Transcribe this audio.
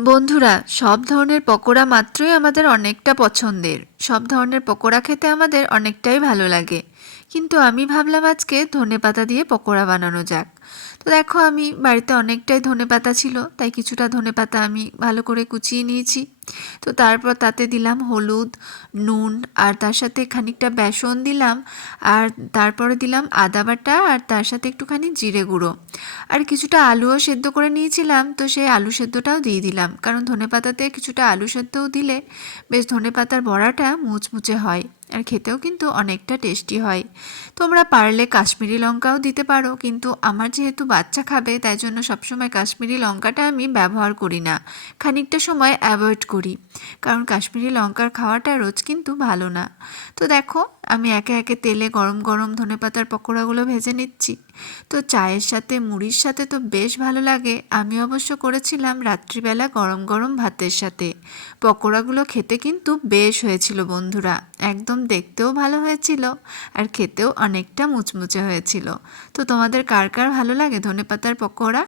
বন্ধুরা, সব ধরনের পকোড়া মাত্রই আমাদের অনেকটা পছন্দের। সব ধরনের পকোড়া খেতে আমাদের অনেকটাই ভালো লাগে। কিন্তু আমি ভাবলাম আজকে ধনেপাতা দিয়ে পকোড়া বানানো যাক। তো দেখো, আমি বাড়িতে অনেকটাই ধনেপাতা ছিল, তাই কিছুটা ধনেপাতা আমি ভালো করে কুচিয়ে নিয়েছি। তো তারপর তাতে দিলাম হলুদ, নুন, আর তার সাথে খানিকটা বেসন দিলাম। আর তারপরে দিলাম আদা বাটা, আর তার সাথে একটুখানি জিরে গুঁড়ো। আর কিছুটা আলুও সেদ্ধ করে নিয়েছিলাম, তো সেই আলু সেদ্ধটাও দিয়ে দিলাম, কারণ ধনেপাতাতে কিছুটা আলু সেদ্ধও দিলে বেশ ধনেপাতার বড়াটা মুচমুচে হয়, আর খেতেও কিন্তু অনেকটা টেস্টি হয়। তোমরা পারলে কাশ্মীরি লঙ্কাও দিতে পারো, কিন্তু আমার যেহেতু বাচ্চা খাবে তাই জন্য সবসময় কাশ্মীরি লঙ্কাটা আমি ব্যবহার করি না, খানিকটা সময় অ্যাভয়েড করি, কারণ কাশ্মীরি লঙ্কার খাওয়াটা রোজ কিন্তু ভালো না। তো দেখো, আমি একে একে তেলে গরম গরম ধনেপাতার পকোড়াগুলো ভেজে নিচ্ছি। তো চায়ের সাথে মুড়ির সাথে তো বেশ ভালো লাগে। আমি অবশ্য করেছিলাম রাত্রিবেলা গরম গরম ভাতের সাথে। পকোড়াগুলো খেতে কিন্তু বেশ হয়েছিল বন্ধুরা, একদম দেখতেও ভালো হয়েছিল, আর খেতেও অনেকটা মুচমুচে হয়েছিল। তো তোমাদের কার কার ভালো লাগে ধনেপাতার পকোড়া?